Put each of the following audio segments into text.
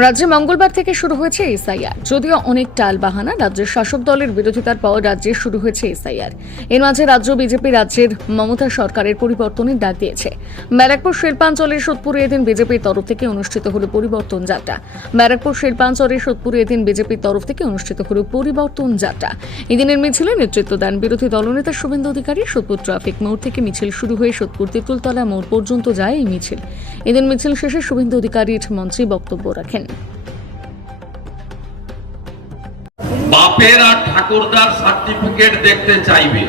রাজ্যে মঙ্গলবার থেকে শুরু হয়েছে এসআইআর। যদিও অনেক টালবাহানা, রাজ্যের শাসক দলের বিরোধিতার পর রাজ্যে শুরু হয়েছে এসআইআর। এর মাঝে রাজ্য বিজেপি রাজ্যের মমতা সরকারের পরিবর্তনের ডাক দিয়েছে। ব্যারাকপুর শিল্পাঞ্চলের সোদপুরে এদিন বিজেপির তরফ থেকে অনুষ্ঠিত হল পরিবর্তন যাত্রা। ব্যারাকপুর শিল্পাঞ্চলের সোদপুরে এদিন বিজেপির তরফ থেকে অনুষ্ঠিত হল পরিবর্তন যাত্রা। এদিনের মিছিলে নেতৃত্ব দেন বিরোধী দলনেতা শুভেন্দু অধিকারী। সোদপুর ট্রাফিক মোড় থেকে মিছিল শুরু হয়ে সোদপুর তেঁতুলতলা মোড় পর্যন্ত যায় এই মিছিল। এদিন মিছিল শেষে শুভেন্দু অধিকারীর মঞ্চে বক্তব্য রাখেন। বাপের আর ঠাকুরদার সার্টিফিকেট দেখতে চাইবে।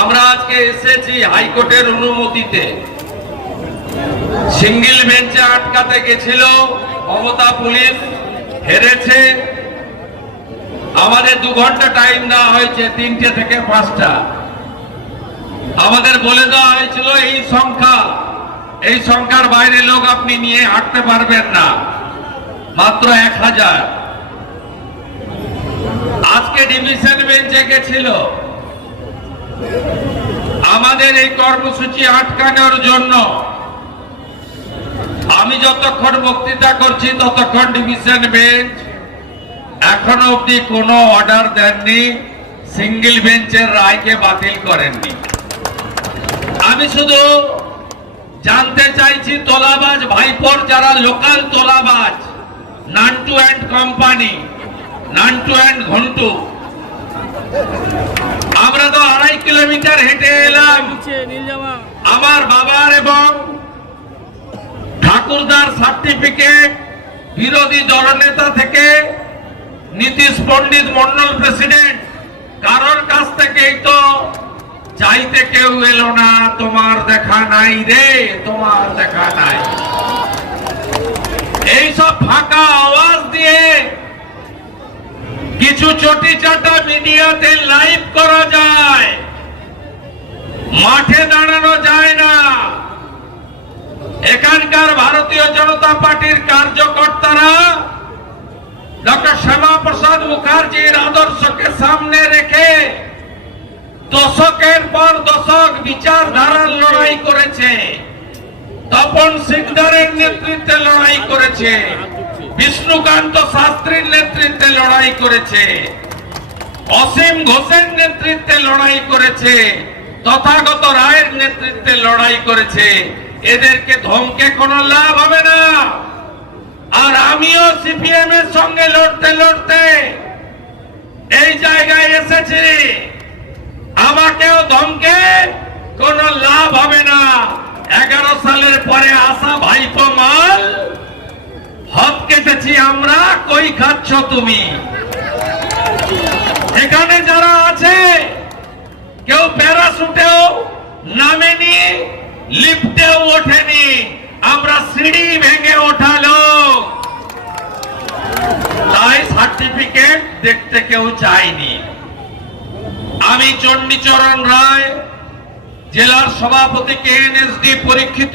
আমরা আজকে এসেছি হাইকোর্টের অনুমতিতে। সিঙ্গেল বেঞ্চে আটকাতে গেছিল মমতা, পুলিশ হেরেছে। আমাদের 2 ঘন্টা টাইম দেওয়া হয়েছে, 3টে থেকে 5টা। আমাদের বলে দেওয়া হয়েছিল এই সংখ্যার বাইরে লোক আপনি নিয়ে হাঁটতে পারবেন না, মাত্র 1000। আজকে ডিভিশন বেঞ্চে গেছিল। আমাদের এই কর্মসূচি আটকানোর জন্য আমি যতক্ষণ বক্তৃতা করছি ততক্ষণ ডিভিশন বেঞ্চ এখনো অব্দি কোনো অর্ডার দেননি, সিঙ্গেল বেঞ্চের রায়কে বাতিল করেননি। আমি শুধু জানতে চাইছি, তোলাবাজ ভাইপোর যারা লোকাল তোলাবাজ, Nantu and company, Nantu and Ghantu, আমরা তো 2.5 কিলোমিটার হেঁটে এলাম আমার বাবার এবং ঠাকুরদার সার্টিফিকেট বিরোধী দলনেতা থেকে নীতিশ পণ্ডিত মন্ডল প্রেসিডেন্ট, কারোর কাছ থেকেই তো চাইতে কেউ এলো না। তোমার দেখা নাই রে, তোমার দেখা নাই। এইসব ফাঁকা আওয়াজ দিয়ে কিছু চটি চাটা মিডিয়াতে লাইভ করা যায়, মাঠে দাঁড়ানো যায় না। এখানকার ভারতীয় জনতা পার্টির কার্যকর্তারা ডক্টর শ্যামা প্রসাদ মুখার্জির আদর্শকে সামনে রেখে দশকের পর দশক বিচারধারার লড়াই করেছে, তপন সিকদারের নেতৃত্বে লড়াই করেছে, বিষ্ণুকান্ত শাস্ত্রীর নেতৃত্বে লড়াই করেছে, অসীম ঘোষের নেতৃত্বে লড়াই করেছে, তথাগত রায়ের নেতৃত্বে লড়াই করেছে। এদেরকে ধমকে কোনো লাভ হবে না। আর আমিও সিপিএম এর সঙ্গে লড়তে লড়তে এই জায়গায় এসেছি। আমাকেও ধমকে কোনো লাভ হবে না। 11 সালের পরে আসা ভাইপো মাল হক কেটেছি আমরা, কই খাচ্ছ তুমি? এখানে যারা আছে কেউ প্যারাশুটেও নামেনি, লিফটেও ওঠেনি, আমরা সিঁড়ি ভেঙে ওঠালো। তাই সার্টিফিকেট দেখতে কেউ চায়নি। আমি চণ্ডীচরণ রায়, জেলার সভাপতি কেএনএসডি পরীক্ষিত